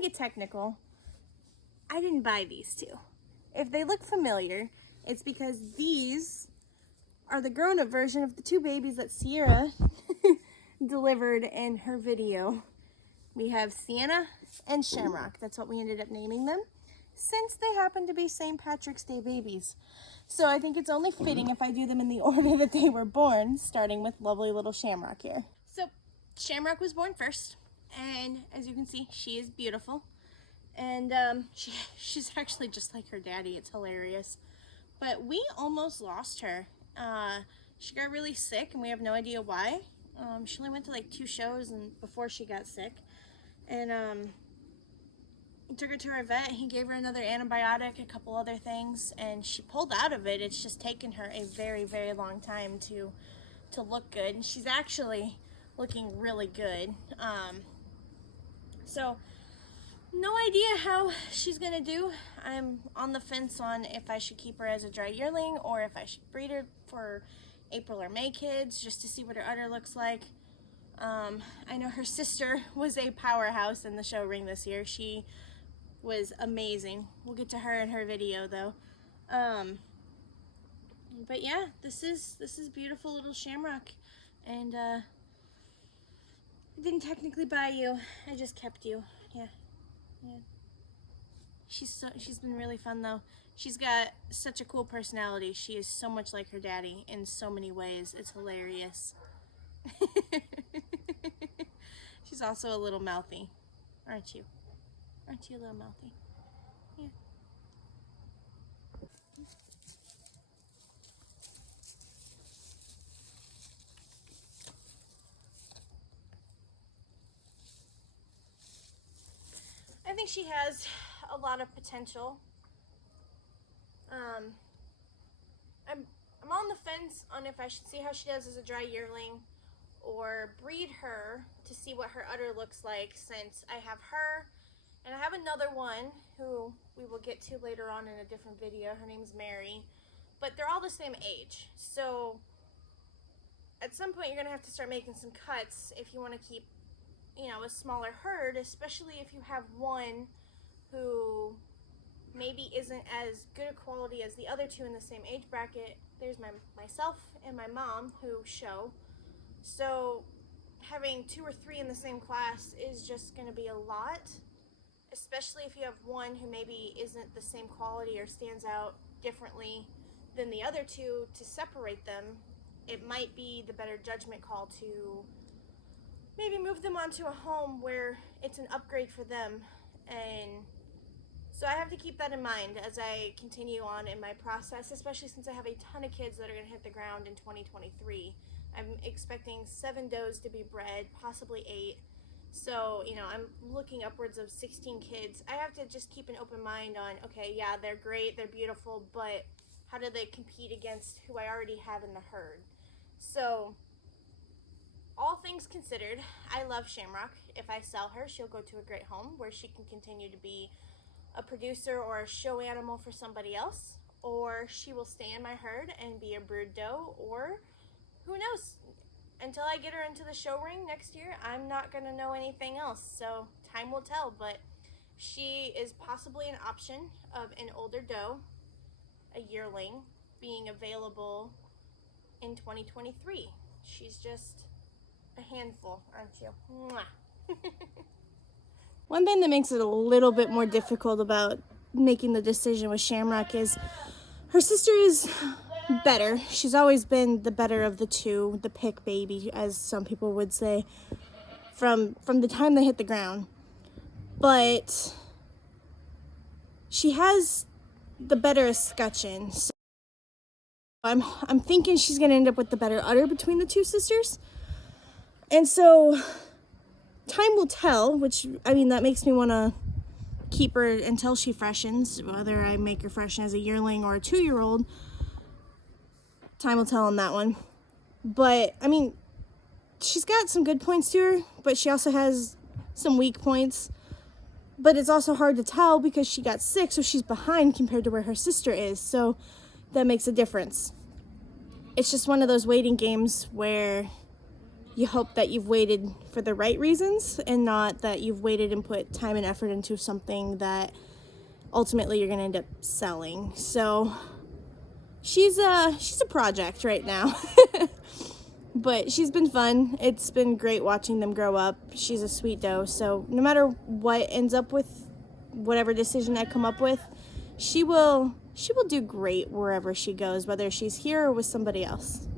gonna get technical. I didn't buy these two. If they look familiar, it's because these are the grown-up version of the two babies that Sierra delivered in her video. We have Sienna and Shamrock. That's what we ended up naming them, since they happen to be St. Patrick's Day babies. So I think it's only fitting if I do them in the order that they were born, starting with lovely little Shamrock here. So Shamrock was born first, and as you can see, she is beautiful. And she's actually just like her daddy. It's hilarious. But we almost lost her. She got really sick, and we have no idea why. She only went to like 2 shows and before she got sick. And took her to our vet. He gave her another antibiotic, a couple other things, and she pulled out of it. It's just taken her a very, very long time to look good. And she's actually looking really good. So no idea how she's gonna do. I'm on the fence on if I should keep her as a dry yearling or if I should breed her for April or May kids, just to see what her udder looks like. I know her sister was a powerhouse in the show ring this year. She was amazing. We'll get to her in her video though. But yeah, this is beautiful little Shamrock, and I didn't technically buy you. I just kept you. Yeah. She's been really fun though. She's got such a cool personality. She is so much like her daddy in so many ways. It's hilarious. She's also a little mouthy, aren't you? Aren't you a little mouthy? Yeah. I think she has a lot of potential. I'm on the fence on if I should see how she does as a dry yearling or breed her to see what her udder looks like, since I have her and I have another one who we will get to later on in a different video. Her name's Mary, but they're all the same age. So at some point you're gonna have to start making some cuts if you want to keep, you know, a smaller herd, especially if you have one who maybe isn't as good a quality as the other two in the same age bracket. There's myself and my mom who show. So having 2 or 3 in the same class is just going to be a lot, especially if you have one who maybe isn't the same quality or stands out differently than the other two. To separate them, it might be the better judgment call to maybe move them onto a home where it's an upgrade for them. And so I have to keep that in mind as I continue on in my process, especially since I have a ton of kids that are going to hit the ground in 2023. I'm expecting 7 does to be bred, possibly 8. So, you know, I'm looking upwards of 16 kids. I have to just keep an open mind on, okay, yeah, they're great, they're beautiful, but how do they compete against who I already have in the herd? So, all things considered, I love Shamrock. If I sell her, she'll go to a great home where she can continue to be a producer or a show animal for somebody else, or she will stay in my herd and be a brood doe, or who knows? Until I get her into the show ring next year, I'm not going to know anything else. So time will tell, but she is possibly an option of an older doe, a yearling, being available in 2023. She's just a handful, aren't you? Mwah. One thing that makes it a little bit more difficult about making the decision with Shamrock is her sister is better. She's always been the better of the two, the pick baby, as some people would say, from the time they hit the ground. But she has the better escutcheon. So I'm thinking she's gonna end up with the better udder between the two sisters. And so time will tell, which, I mean, that makes me want to keep her until she freshens, whether I make her freshen as a yearling or a 2-year-old. Time will tell on that one. But, I mean, she's got some good points to her, but she also has some weak points. But it's also hard to tell because she got sick, so she's behind compared to where her sister is. So that makes a difference. It's just one of those waiting games where you hope that you've waited for the right reasons, and not that you've waited and put time and effort into something that ultimately you're gonna end up selling. So she's a project right now. But she's been fun. It's been great watching them grow up. She's a sweet doe, so no matter what ends up with, whatever decision I come up with, she will do great wherever she goes, whether she's here or with somebody else.